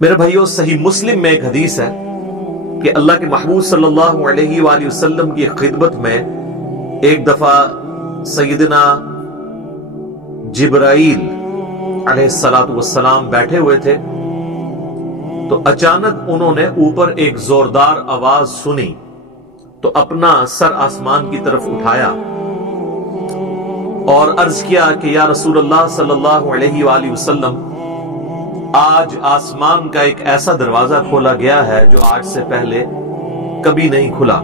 میرے بھائیوں، صحیح مسلم میں ایک حدیث ہے کہ اللہ کے محبوب صلی اللہ علیہ وآلہ وسلم کی خدمت میں ایک دفعہ سیدنا جبرائیل علیہ السلام بیٹھے ہوئے تھے تو اچانک انہوں نے اوپر ایک زوردار آواز سنی تو اپنا سر آسمان کی طرف اٹھایا اور عرض کیا کہ یا رسول اللہ صلی اللہ علیہ وآلہ وسلم، آج آسمان کا ایک ایسا دروازہ کھولا گیا ہے جو آج سے پہلے کبھی نہیں کھلا،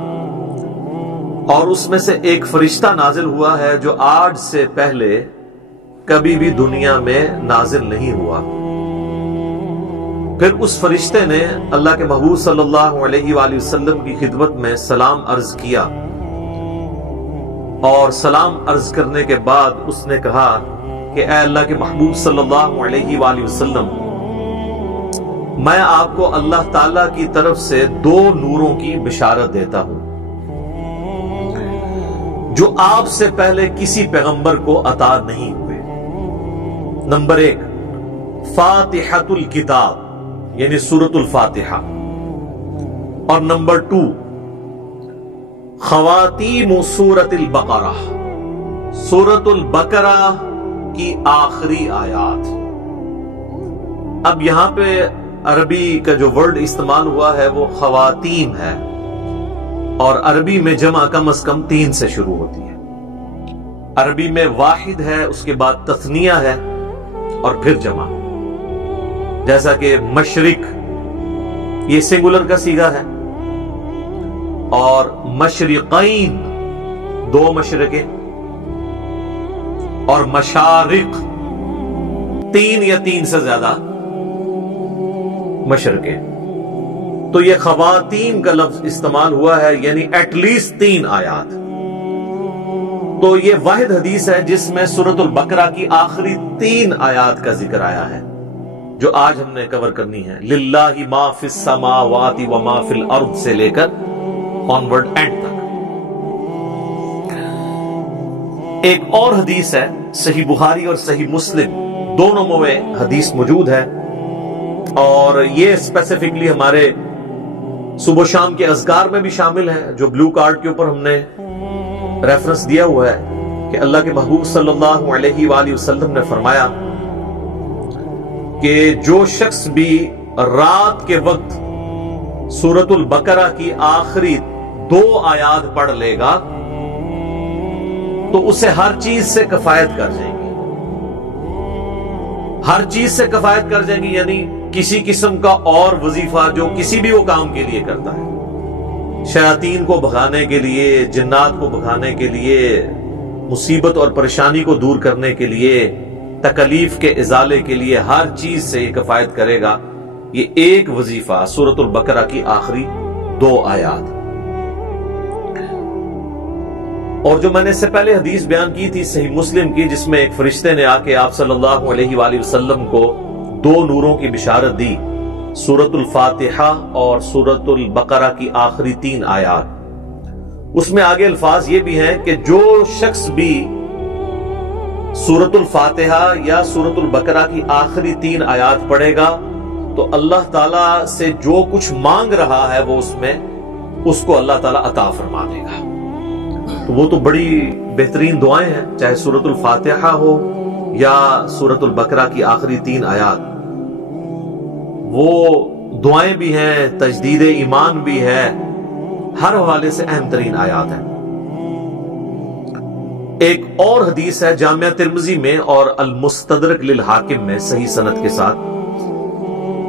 اور اس میں سے ایک فرشتہ نازل ہوا ہے جو آج سے پہلے کبھی بھی دنیا میں نازل نہیں ہوا۔ پھر اس فرشتے نے اللہ کے محبوب صلی اللہ علیہ وآلہ وسلم کی خدمت میں سلام عرض کیا، اور سلام عرض کرنے کے بعد اس نے کہا کہ اے اللہ کے محبوب صلی اللہ علیہ وآلہ وسلم، میں آپ کو اللہ تعالیٰ کی طرف سے 2 نوروں کی بشارت دیتا ہوں جو آپ سے پہلے کسی پیغمبر کو عطا نہیں ہوئے۔ نمبر 1، فاتحۃ الکتاب یعنی سورۃ الفاتحہ، اور نمبر 2، خواتیم سورۃ البقرہ، سورۃ البقرہ کی آخری آیات۔ اب یہاں پہ عربی کا جو ورڈ استعمال ہوا ہے وہ خواتیم ہے، اور عربی میں جمع کم از کم 3 سے شروع ہوتی ہے۔ عربی میں واحد ہے، اس کے بعد تثنیہ ہے اور پھر جمع، جیسا کہ مشرق یہ سنگولر کا صیغہ ہے، اور مشرقین 2 مشرقیں، اور مشارق 3 یا 3 سے زیادہ مشرقیں۔ تو یہ خواتین کا لفظ استعمال ہوا ہے، یعنی ایٹ لیسٹ 3 آیات۔ تو یہ واحد حدیث ہے جس میں سورۃ البقرہ کی آخری 3 آیات کا ذکر آیا ہے جو آج ہم نے کور کرنی ہے، للہ ما فی السماوات و ما فی الارض سے لے کر آنورڈ اینڈ تک۔ ایک اور حدیث ہے، صحیح بخاری اور صحیح مسلم دونوں میں حدیث موجود ہے، اور یہ اسپیسیفکلی ہمارے صبح و شام کے اذکار میں بھی شامل ہے، جو بلو کارڈ کے اوپر ہم نے ریفرنس دیا ہوا ہے کہ اللہ کے محبوب صلی اللہ علیہ وآلہ وسلم نے فرمایا کہ جو شخص بھی رات کے وقت سورۃ البقرہ کی آخری 2 آیات پڑھ لے گا تو اسے ہر چیز سے کفایت کر جائیں گی، ہر چیز سے کفایت کر جائیں گی، یعنی کسی قسم کا اور وظیفہ جو کسی بھی وہ کام کے لیے کرتا ہے، شیاطین کو بھگانے کے لیے، جنات کو بھگانے کے لیے، مصیبت اور پریشانی کو دور کرنے کے لیے، تکلیف کے ازالے کے لیے، ہر چیز سے یہ کفایت کرے گا یہ ایک وظیفہ، سورۃ البقرہ کی آخری 2 آیات۔ اور جو میں نے اس سے پہلے حدیث بیان کی تھی صحیح مسلم کی، جس میں ایک فرشتے نے آ کے آپ صلی اللہ علیہ وآلہ وسلم کو 2 نوروں کی بشارت دی، سورۃ الفاتحہ اور سورۃ البقرہ کی آخری 3 آیات، اس میں آگے الفاظ یہ بھی ہیں کہ جو شخص بھی سورۃ الفاتحہ یا سورۃ البقرہ کی آخری 3 آیات پڑھے گا تو اللہ تعالیٰ سے جو کچھ مانگ رہا ہے وہ اس کو اللہ تعالیٰ عطا فرما دے گا۔ تو وہ تو بڑی بہترین دعائیں ہیں، چاہے سورۃ الفاتحہ ہو یا سورۃ البقرہ کی آخری 3 آیات، وہ دعائیں بھی ہیں، تجدید ایمان بھی ہے، ہر حوالے سے اہم ترین آیات ہیں۔ ایک اور حدیث ہے جامعہ ترمذی میں اور المستدرک للحاکم میں صحیح سند کے ساتھ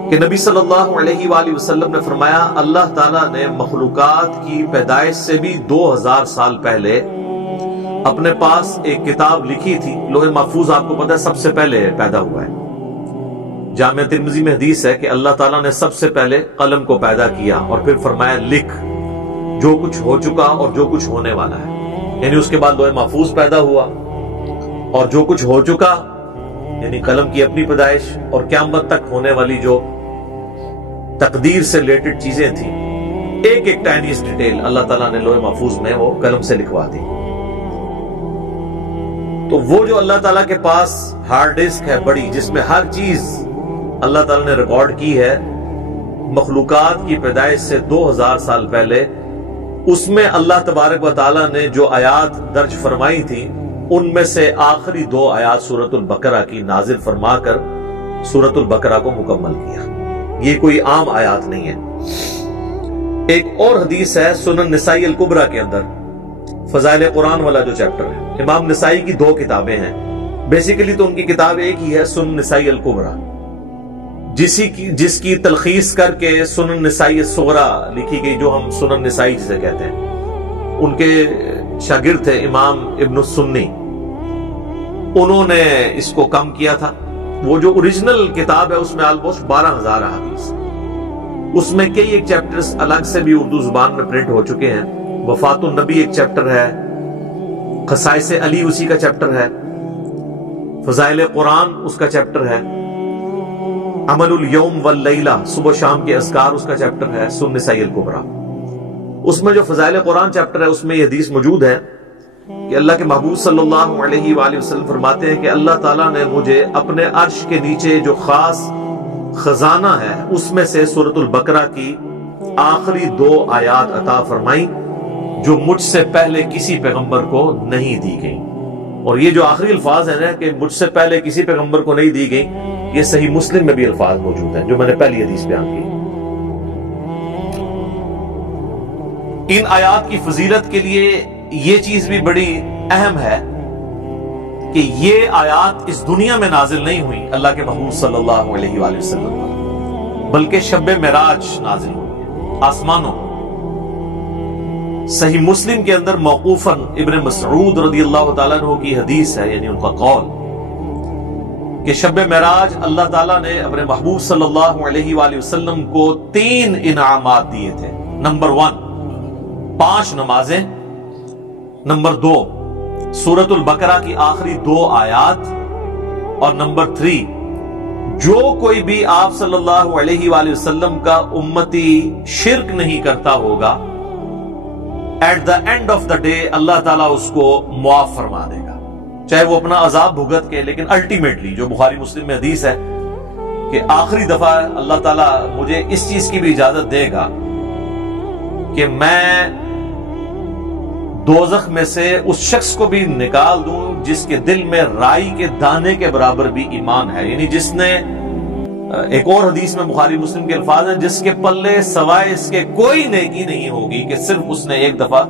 کہ نبی صلی اللہ علیہ وآلہ وسلم نے فرمایا، اللہ تعالیٰ نے مخلوقات کی پیدائش سے بھی 2000 سال پہلے اپنے پاس ایک کتاب لکھی تھی، لوح محفوظ آپ کو پتہ ہے سب سے پہلے پیدا ہوا ہے۔ جامعہ ترمذی میں حدیث ہے کہ اللہ تعالیٰ نے سب سے پہلے قلم کو پیدا کیا اور پھر فرمایا لکھ جو کچھ ہو چکا اور جو کچھ ہونے والا ہے، یعنی اس کے بعد لوح محفوظ پیدا ہوا، اور جو کچھ ہو چکا یعنی قلم کی اپنی پیدائش، اور قیامت تک ہونے والی جو تقدیر سے ریلیٹڈ چیزیں تھیں، ایک ایک ٹائنیس ڈیٹیل اللہ تعالیٰ نے لوح محفوظ میں وہ قلم سے لکھوا دی۔ تو وہ جو اللہ تعالیٰ کے پاس ہارڈ ڈسک ہے بڑی، جس میں ہر چیز اللہ تعالیٰ نے ریکارڈ کی ہے، مخلوقات کی پیدائش سے 2000 سال پہلے، اس میں اللہ تبارک و تعالیٰ نے جو آیات درج فرمائی تھی ان میں سے آخری 2 آیات سورۃ البقرہ کی نازل فرما کر سورۃ البقرہ کو مکمل کیا۔ یہ کوئی عام آیات نہیں ہے۔ ایک اور حدیث ہے سنن نسائی الکبریٰ کے اندر، فضائل قرآن والا جو چیپٹر ہے۔ امام نسائی کی 2 کتابیں ہیں، بیسیکلی تو ان کی کتاب ایک ہی ہے، سنن نسائی الکبریٰ، جس کی تلخیص کر کے سنن نسائی الصغریٰ لکھی گئی، جو ہم سنن نسائی جسے کہتے ہیں۔ ان کے شاگرد تھے امام ابن السنی، انہوں نے اس کو کم کیا تھا۔ وہ جو اوریجنل کتاب ہے اس میں آلموسٹ 12,000 احادیث، اس میں کئی ایک چیپٹرز الگ سے بھی اردو زبان میں پرنٹ ہو چکے ہیں۔ وفات النبی ایک چیپٹر ہے، خصائص علی اسی کا چیپٹر ہے، فضائل قرآن اس کا چیپٹر ہے، عمل الیوم واللیلہ صبح و شام کے اذکار اس کا چیپٹر ہے، سنن نسائی الکبریٰ۔ اس میں جو فضائل قرآن چیپٹر ہے اس میں یہ حدیث موجود ہے کہ اللہ کے محبوب صلی اللہ علیہ وآلہ وسلم فرماتے ہیں کہ اللہ تعالیٰ نے مجھے اپنے عرش کے نیچے جو خاص خزانہ ہے اس میں سے سورۃ البقرہ کی آخری 2 آیات عطا فرمائی جو مجھ سے پہلے کسی پیغمبر کو نہیں دی گئی۔ اور یہ جو آخری الفاظ ہیں نا کہ مجھ سے پہلے کسی پیغمبر کو نہیں دی گئی، یہ صحیح مسلم میں بھی الفاظ موجود ہیں جو میں نے پہلی حدیث بیان کی۔ ان آیات کی فضیلت کے لیے یہ چیز بھی بڑی اہم ہے کہ یہ آیات اس دنیا میں نازل نہیں ہوئی اللہ کے محبوب صلی اللہ علیہ وآلہ وسلم پر، بلکہ شب معراج نازل ہوئی آسمانوں۔ صحیح مسلم کے اندر موقوفاً ابن مسعود رضی اللہ تعالیٰ عنہ کی حدیث ہے، یعنی ان کا قول کہ شب معراج اللہ تعالیٰ نے اپنے محبوب صلی اللہ علیہ وآلہ وسلم کو 3 انعامات دیے تھے۔ نمبر 1 5 نمازیں، نمبر 2 سورۃ البقرہ کی آخری 2 آیات، اور نمبر 3 جو کوئی بھی آپ صلی اللہ علیہ وآلہ وسلم کا امتی شرک نہیں کرتا ہوگا، at the end of the day اللہ تعالیٰ اس کو معاف فرما دے گا، چاہے وہ اپنا عذاب بھگت کے، لیکن الٹیمیٹلی جو بخاری مسلم میں حدیث ہے کہ آخری دفعہ اللہ تعالیٰ مجھے اس چیز کی بھی اجازت دے گا کہ میں دوزخ میں سے اس شخص کو بھی نکال دوں جس کے دل میں رائی کے دانے کے برابر بھی ایمان ہے، یعنی جس نے، ایک اور حدیث میں بخاری مسلم کے الفاظ ہیں، جس کے پلے سوائے اس کے کوئی نیکی نہیں ہوگی کہ صرف اس نے ایک دفعہ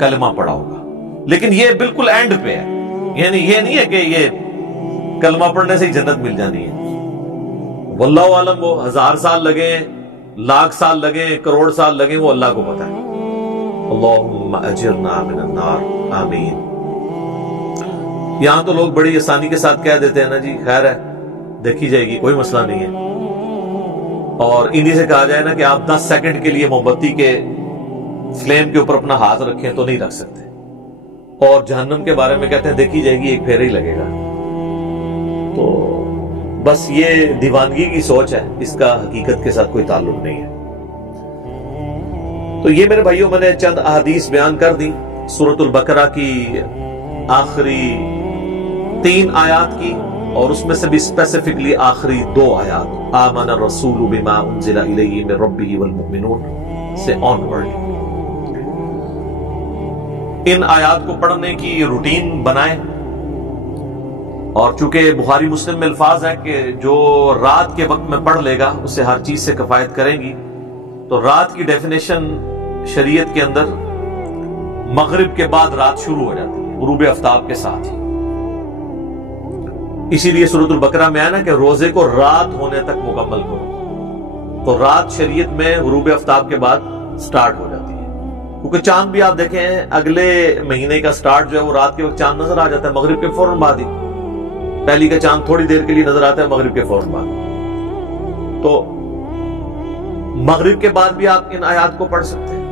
کلمہ پڑھا ہوگا۔ لیکن یہ بالکل اینڈ پہ ہے، یعنی یہ نہیں ہے کہ یہ کلمہ پڑھنے سے ہی جنت مل جانی ہے۔ واللہ عالم، وہ 1000 سال لگے، 1,00,000 سال لگے، کروڑ سال لگے، وہ اللہ کو پتہ ہے۔ اللہم اجرنا من النار، آمین۔ یہاں تو لوگ بڑی آسانی کے ساتھ کہہ دیتے ہیں نا جی خیر ہے، دیکھی جائے گی، کوئی مسئلہ نہیں ہے، اور انہی سے کہا جائے نا کہ آپ 10 سیکنڈ کے لیے موم بتی کے فلیم کے اوپر اپنا ہاتھ رکھیں تو نہیں رکھ سکتے، اور جہنم کے بارے میں کہتے ہیں دیکھی جائے گی، ایک پھیرا ہی لگے گا۔ تو بس یہ دیوانگی کی سوچ ہے، اس کا حقیقت کے ساتھ کوئی تعلق نہیں ہے۔ تو یہ میرے بھائیوں میں نے چند احادیث بیان کر دی سورۃ البقرہ کی آخری 3 آیات کی، اور اس میں سے بھی اسپیسیفکلی آخری 2 آیات، آمن الرسول بما انزل الیہ من ربہ والمؤمنون سے آنورڈ۔ ان آیات کو پڑھنے کی روٹین بنائیں، اور چونکہ بخاری مسلم میں الفاظ ہے کہ جو رات کے وقت میں پڑھ لے گا اسے ہر چیز سے کفایت کریں گی، تو رات کی ڈیفینیشن شریعت کے اندر مغرب کے بعد رات شروع ہو جاتی ہے، غروب آفتاب کے ساتھ ہی۔ اسی لیے سورۃ البقرہ میں آیا نا کہ روزے کو رات ہونے تک مکمل کرو، تو رات شریعت میں غروب آفتاب کے بعد سٹارٹ ہو جاتی ہے، کیونکہ چاند بھی آپ دیکھیں اگلے مہینے کا سٹارٹ جو ہے وہ رات کے وقت چاند نظر آ جاتا ہے، مغرب کے فوراً بعد ہی۔ پہلی کا چاند تھوڑی دیر کے لیے نظر آتا ہے مغرب کے فوراً بعد، تو مغرب کے بعد بھی آپ ان آیات کو پڑھ سکتے ہیں،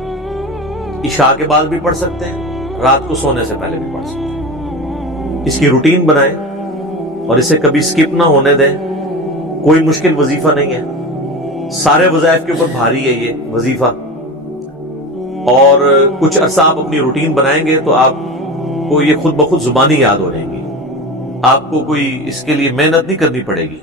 عشاء کے بعد بھی پڑھ سکتے ہیں، رات کو سونے سے پہلے بھی پڑھ سکتے ہیں۔ اس کی روٹین بنائیں اور اسے کبھی سکپ نہ ہونے دیں۔ کوئی مشکل وظیفہ نہیں ہے، سارے وظائف کے اوپر بھاری ہے یہ وظیفہ، اور کچھ عرصہ آپ اپنی روٹین بنائیں گے تو آپ کو یہ خود بخود زبانی یاد ہو جائیں گی، آپ کو کوئی اس کے لیے محنت نہیں کرنی پڑے گی۔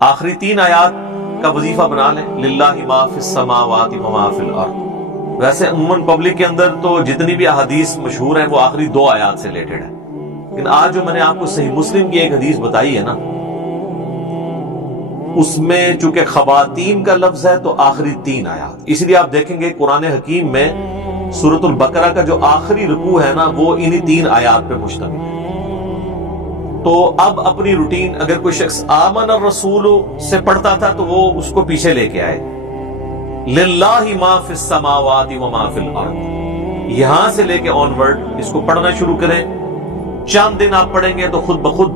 آخری 3 آیات کا وظیفہ بنا لیں، للہ ما فی السماوات و ما فی الارض۔ ویسے عموماً پبلک کے اندر تو جتنی بھی احادیث مشہور ہیں وہ آخری 2 آیات سے ریلیٹڈ ہیں، لیکن آج جو میں نے آپ کو صحیح مسلم کی ایک حدیث بتائی ہے نا، اس میں چونکہ خواتین کا لفظ ہے تو آخری 3 آیات، اس لیے آپ دیکھیں گے قرآن حکیم میں سورۃ البقرہ کا جو آخری رکوع ہے نا وہ انہی 3 آیات پہ مشتمل ہے۔ تو اب اپنی روٹین، اگر کوئی شخص آمن الرسول سے پڑھتا تھا تو وہ اس کو پیچھے لے کے آئے، للہ ما فی السماوات و ما فی الارض، یہاں سے لے کے آن ورڈ اس کو پڑھنا شروع کریں۔ چند دن آپ پڑھیں گے تو خود بخود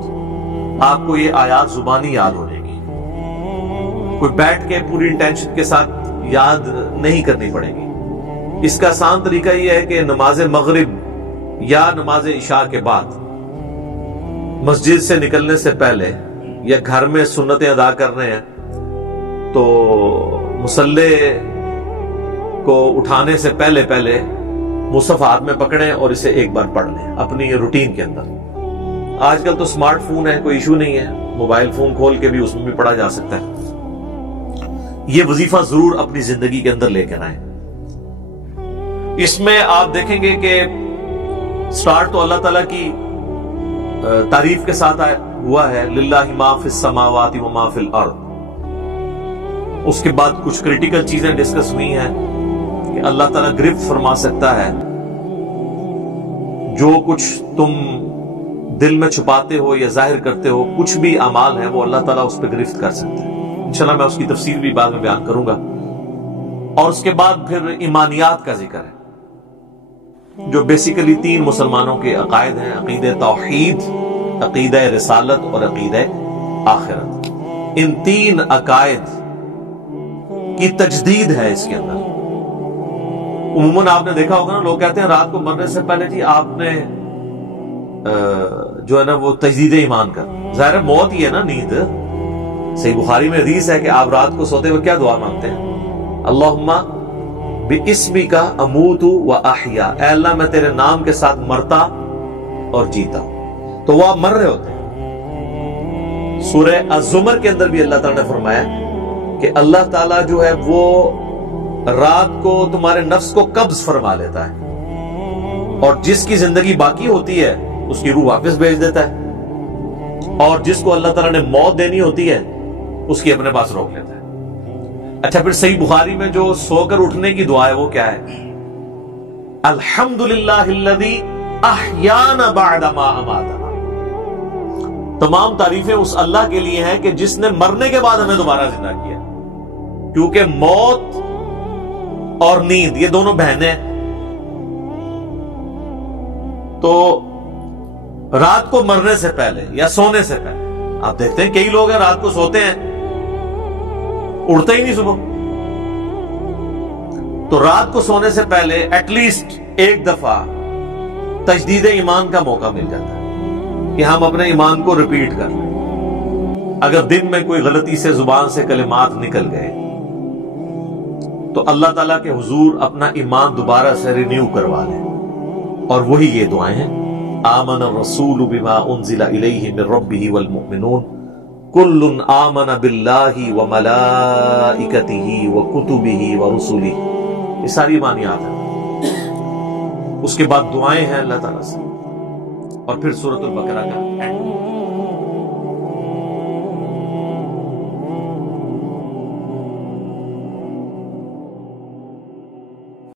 آپ کو یہ آیات زبانی یاد ہو جائے گی، کوئی بیٹھ کے پوری انٹینشن کے ساتھ یاد نہیں کرنی پڑے گی۔ اس کا آسان طریقہ یہ ہے کہ نماز مغرب یا نماز عشاء کے بعد مسجد سے نکلنے سے پہلے یا گھر میں سنتیں ادا کر رہے ہیں تو مصلی کو اٹھانے سے پہلے مصحف ہاتھ میں پکڑیں اور اسے ایک بار پڑھ لیں اپنی روٹین کے اندر۔ آج کل تو سمارٹ فون ہے، کوئی ایشو نہیں ہے، موبائل فون کھول کے بھی اس میں بھی پڑھا جا سکتا ہے۔ یہ وظیفہ ضرور اپنی زندگی کے اندر لے کر آئیں۔ اس میں آپ دیکھیں گے کہ سٹارٹ تو اللہ تعالیٰ کی تعریف کے ساتھ ہوا ہے، للہ ما فی السماوات و ما فی الارض۔ اس کے بعد کچھ کریٹیکل چیزیں ڈسکس ہوئی ہیں کہ اللہ تعالیٰ گرفت فرما سکتا ہے، جو کچھ تم دل میں چھپاتے ہو یا ظاہر کرتے ہو، کچھ بھی اعمال ہیں وہ اللہ تعالیٰ اس پہ گرفت کر سکتے ہیں۔ انشاءاللہ میں اس کی تفصیل بھی بعد میں بیان کروں گا۔ اور اس کے بعد پھر ایمانیات کا ذکر ہے، جو بیسیکلی 3 مسلمانوں کے عقائد ہیں، عقیدہ توحید، عقیدہ رسالت اور عقیدہ آخرت۔ ان 3 عقائد کی تجدید ہے اس کے اندر۔ عموماً آپ نے دیکھا ہوگا نا، لوگ کہتے ہیں رات کو مرنے سے پہلے جی آپ نے جو ہے نا وہ تجدید ایمان کر، ظاہر موت ہی ہے نا، نیند۔ صحیح بخاری میں حدیث ہے کہ آپ رات کو سوتے ہوئے کیا دعا مانگتے ہیں؟ اللہم بِاسْمِکَ اموت و احیا، اے اللہ میں تیرے نام کے ساتھ مرتا اور جیتا ہوں۔ تو وہ آپ مر رہے ہوتے ہیں۔ سورہ الزمر کے اندر بھی اللہ تعالیٰ نے فرمایا کہ اللہ تعالیٰ جو ہے وہ رات کو تمہارے نفس کو قبض فرما لیتا ہے، اور جس کی زندگی باقی ہوتی ہے اس کی روح واپس بھیج دیتا ہے، اور جس کو اللہ تعالیٰ نے موت دینی ہوتی ہے اس کی اپنے پاس روک لیتا ہے۔ اچھا، پھر صحیح بخاری میں جو سو کر اٹھنے کی دعا ہے وہ کیا ہے؟ الحمدللہ الذی احیانا بعد ما اماتنا۔ تمام تعریفیں اس اللہ کے لیے ہیں کہ جس نے مرنے کے بعد ہمیں دوبارہ زندہ کیا، کیونکہ موت اور نیند یہ دونوں بہنیں ہیں۔ تو رات کو مرنے سے پہلے یا سونے سے پہلے آپ دیکھتے ہیں کئی لوگ ہیں رات کو سوتے ہیں اڑتے ہی نہیں صبح۔ تو رات کو سونے سے پہلے ایٹ لیسٹ ایک دفعہ تجدید ایمان کا موقع مل جاتا ہے کہ ہم اپنے ایمان کو ریپیٹ کر لیں۔ اگر دن میں کوئی غلطی سے زبان سے کلمات نکل گئے تو اللہ تعالیٰ کے حضور اپنا ایمان دوبارہ سے رینیو کروا لیں، اور وہی یہ دعائیں ہیں، آمن الرسول بما انزل الیہ من ربہ والمؤمنون کل آمن باللہ وملائکتہ وکتبہ ورسلہ۔ یہ ساری ایمانیات ہیں۔ اس کے بعد دعائیں ہیں اللہ تعالیٰ سے، اور پھر سورۃ البقرہ کا اینڈ۔